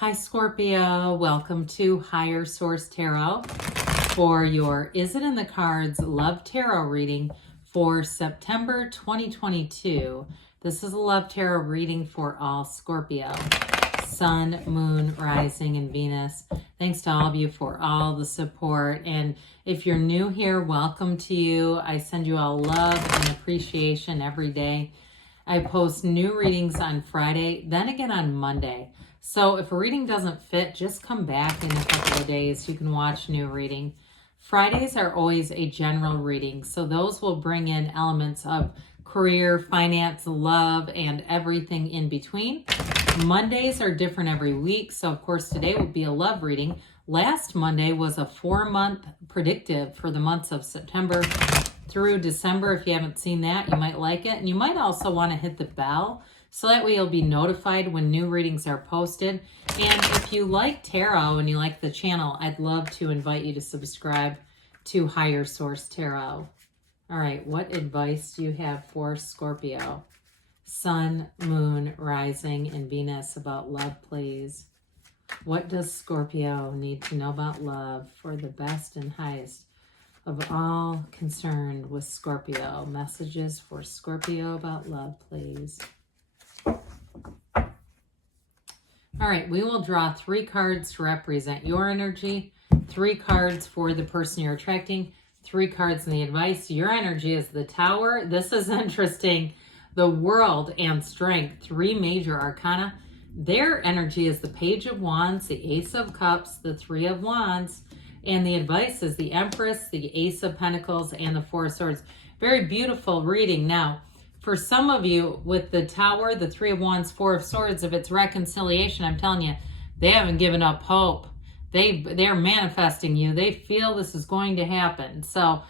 Hi Scorpio, welcome to Higher Source Tarot for your Is It in the Cards Love Tarot reading for September 2022. This is a Love Tarot reading for all Scorpio, Sun, Moon, Rising, and Venus. Thanks to all of you for all the support. And if you're new here, welcome to you. I send you all love and appreciation every day. I post new readings on Friday, then again on Monday. So if a reading doesn't fit, just come back in a couple of days. You can watch new reading. Fridays are always a general reading, so those will bring in elements of career, finance, love, and everything in between. Mondays are different every week, so of course today will be a love reading. Last Monday was a 4-month predictive for the months of September through December. If you haven't seen that, you might like it. And you might also want to hit the bell so that way you'll be notified when new readings are posted. And if you like tarot and you like the channel, I'd love to invite you to subscribe to Higher Source Tarot. All right, what advice do you have for Scorpio? Sun, Moon, Rising, and Venus about love, please. What does Scorpio need to know about love for the best and highest of all concerned with Scorpio? Messages for Scorpio about love, please. All right, we will draw 3 cards to represent your energy, 3 cards for the person you're attracting, 3 cards in the advice. Your energy is the Tower. This is interesting. The World and Strength, 3 major arcana. Their energy is the Page of Wands, the Ace of Cups, the 3 of Wands, and the advice is the Empress, the Ace of Pentacles, and the 4 of Swords. Very beautiful reading. Now, for some of you with the Tower, the 3 of Wands, 4 of Swords, if it's reconciliation, I'm telling you, they haven't given up hope. They're manifesting you. They feel this is going to happen. So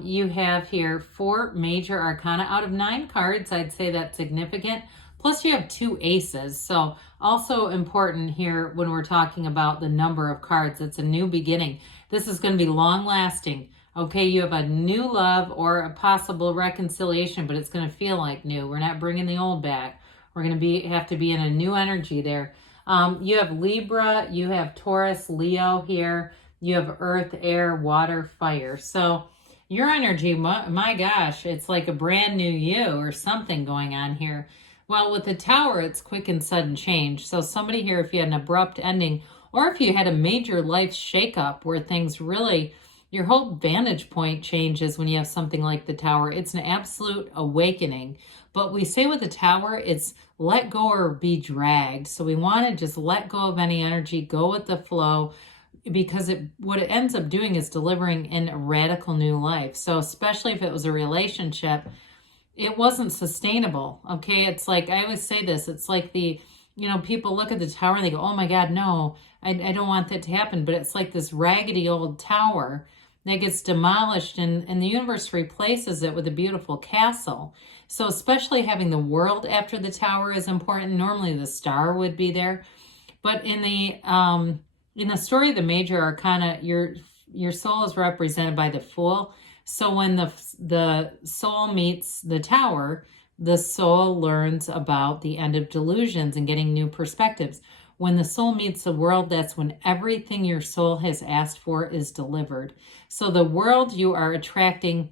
you have here 4 major arcana out of 9 cards. I'd say that's significant. Plus you have 2 aces. So also important here when we're talking about the number of cards. It's a new beginning. This is going to be long lasting. Okay, you have a new love or a possible reconciliation, but it's going to feel like new. We're not bringing the old back. We're going to have to be in a new energy there. You have Libra, you have Taurus, Leo here. You have Earth, Air, Water, Fire. So your energy, my gosh, it's like a brand new you or something going on here. Well, with the Tower, it's quick and sudden change. So somebody here, if you had an abrupt ending, or if you had a major life shakeup where things really, your whole vantage point changes when you have something like the Tower. It's an absolute awakening. But we say with the Tower, it's let go or be dragged. So we want to just let go of any energy, go with the flow, because what it ends up doing is delivering in a radical new life. So especially if it was a relationship, it wasn't sustainable. Okay, it's like, I always say this, it's like people look at the Tower and they go, oh my God, no, I don't want that to happen. But it's like this raggedy old tower that gets demolished and the universe replaces it with a beautiful castle. So especially having the World after the Tower is important. Normally the Star would be there. But in the story of the major arcana, your soul is represented by the Fool. So when the soul meets the Tower, the soul learns about the end of delusions and getting new perspectives. When the soul meets the World, that's when everything your soul has asked for is delivered. So the World, you are attracting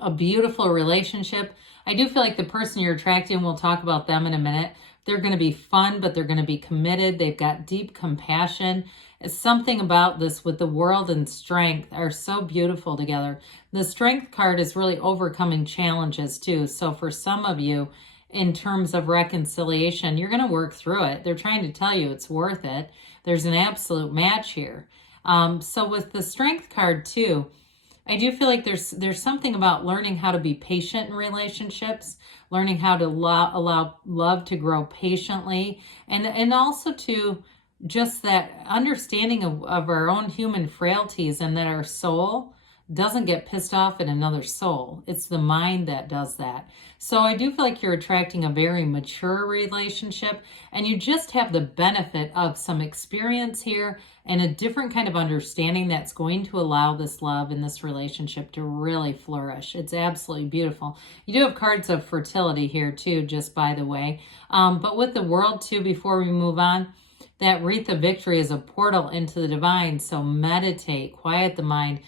a beautiful relationship. I do feel like the person you're attracting, we'll talk about them in a minute, they're going to be fun, but they're going to be committed. They've got deep compassion. It's something about this with the World and Strength are so beautiful together. The Strength card is really overcoming challenges too. So for some of you, in terms of reconciliation, you're going to work through it. They're trying to tell you it's worth it. There's an absolute match here. So with the Strength card too, I do feel like there's something about learning how to be patient in relationships, learning how to allow love to grow patiently, and also to just that understanding of our own human frailties, and that our soul doesn't get pissed off at another soul. It's the mind that does that. So I do feel like you're attracting a very mature relationship, and you just have the benefit of some experience here and a different kind of understanding that's going to allow this love and this relationship to really flourish. It's absolutely beautiful. You do have cards of fertility here too, just by the way. But with the World too, before we move on, That wreath of victory is a portal into the divine. So meditate, quiet the mind,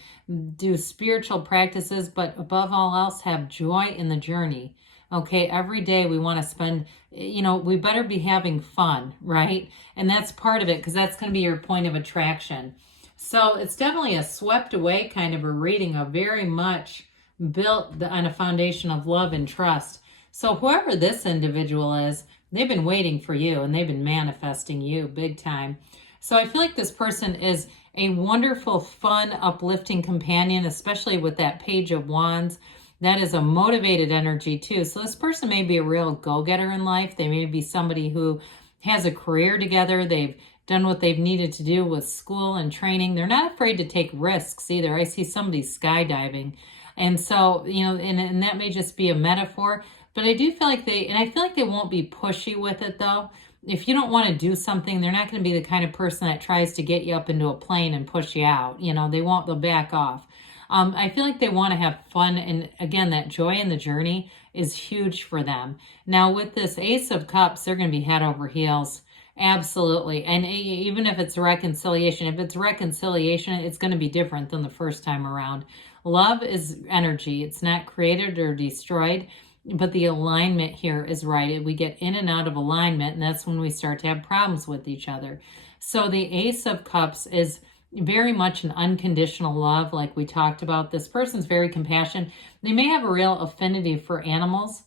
do spiritual practices, but above all else, have joy in the journey. Okay, every day we want to spend, we better be having fun, right? And that's part of it, because that's going to be your point of attraction. So it's definitely a swept away kind of a reading, a very much built on a foundation of love and trust. So whoever this individual is, they've been waiting for you and they've been manifesting you big time. So I feel like this person is a wonderful, fun, uplifting companion, especially with that Page of Wands. That is a motivated energy too. So this person may be a real go-getter in life. They may be somebody who has a career together. They've done what they've needed to do with school and training. They're not afraid to take risks either. I see somebody skydiving. And so, and that may just be a metaphor, but I do feel like I feel like they won't be pushy with it though. If you don't want to do something, they're not going to be the kind of person that tries to get you up into a plane and push you out. They'll back off. I feel like they want to have fun. And again, that joy in the journey is huge for them. Now with this Ace of Cups, they're going to be head over heels. Absolutely. And even if it's reconciliation, it's going to be different than the first time around. Love is energy. It's not created or destroyed, but the alignment here is right. We get in and out of alignment, and that's when we start to have problems with each other. So the Ace of Cups is very much an unconditional love, like we talked about. This person's very compassionate. They may have a real affinity for animals.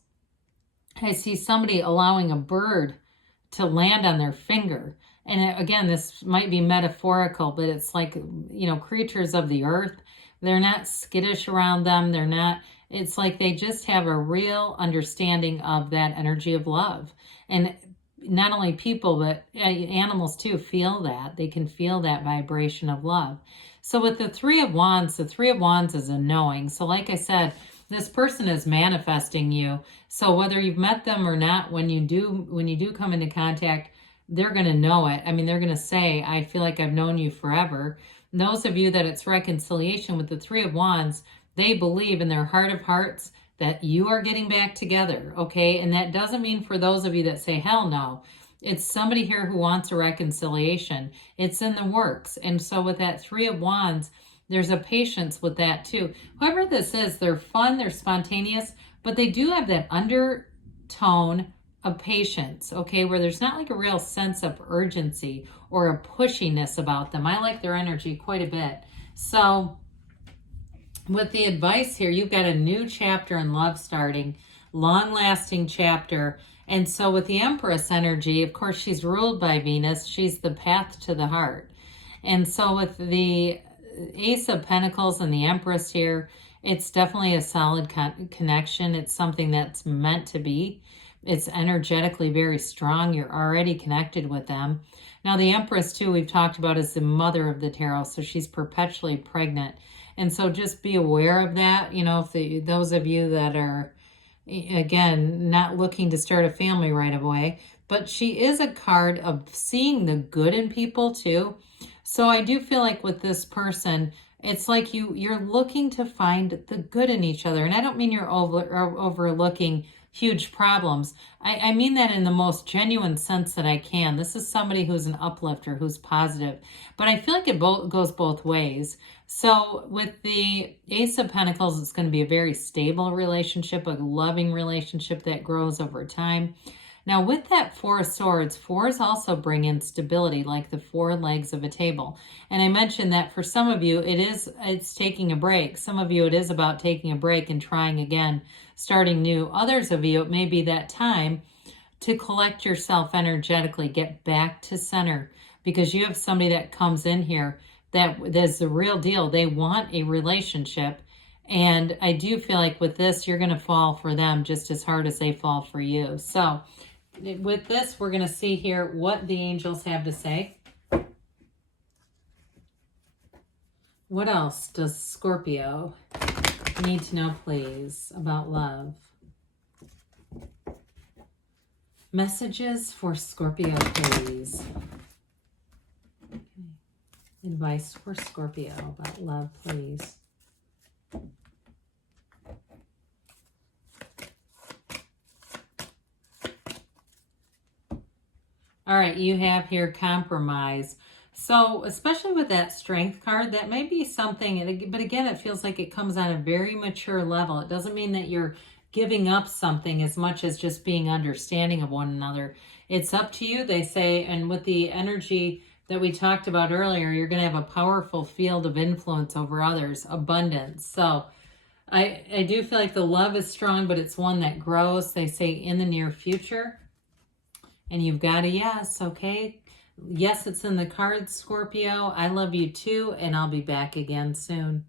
I see somebody allowing a bird to land on their finger. And again, this might be metaphorical, but it's like, creatures of the earth. They're not skittish around them. It's like they just have a real understanding of that energy of love. And not only people, but animals too feel that. They can feel that vibration of love. So with the Three of Wands is a knowing. So like I said, this person is manifesting you. So whether you've met them or not, when you do come into contact, they're going to know it. I mean, they're going to say, I feel like I've known you forever. And those of you that it's reconciliation with the Three of Wands, they believe in their heart of hearts that you are getting back together, okay? And that doesn't mean for those of you that say, hell no. It's somebody here who wants a reconciliation. It's in the works. And so with that Three of Wands, there's a patience with that too. Whoever this is, they're fun, they're spontaneous, but they do have that undertone of patience, okay, where there's not like a real sense of urgency or a pushiness about them. I like their energy quite a bit. So with the advice here, you've got a new chapter in love starting, long-lasting chapter. And so with the Empress energy, of course, she's ruled by Venus. She's the path to the heart. And so with the Ace of Pentacles and the Empress here, it's definitely a solid connection. It's something that's meant to be. It's energetically very strong. You're already connected with them. Now the Empress too, we've talked about, is the mother of the tarot. So she's perpetually pregnant. And so just be aware of that. If those of you that are, again, not looking to start a family right away, but she is a card of seeing the good in people too. So I do feel like with this person, it's like you're looking to find the good in each other. And I don't mean you're overlooking huge problems. I mean that in the most genuine sense that I can. This is somebody who's an uplifter, who's positive. But I feel like it goes both ways. So with the Ace of Pentacles, it's going to be a very stable relationship, a loving relationship that grows over time. Now with that Four of Swords, fours also bring in stability, like the four legs of a table. And I mentioned that for some of you, it's taking a break. Some of you, it is about taking a break and trying again, starting new. Others of you, it may be that time to collect yourself energetically, get back to center, because you have somebody that comes in here that's the real deal. They want a relationship. And I do feel like with this, you're going to fall for them just as hard as they fall for you. So with this, we're going to see here what the angels have to say. What else does Scorpio need to know, please, about love? Messages for Scorpio, please. Okay. Advice for Scorpio about love, please. All right, you have here compromise. So, especially with that strength card, that may be something, but again, it feels like it comes on a very mature level. It doesn't mean that you're giving up something as much as just being understanding of one another. It's up to you, they say, and with the energy that we talked about earlier, you're going to have a powerful field of influence over others, abundance. So, I do feel like the love is strong, but it's one that grows, they say, in the near future. And you've got a yes, okay? Yes, it's in the cards, Scorpio. I love you too, and I'll be back again soon.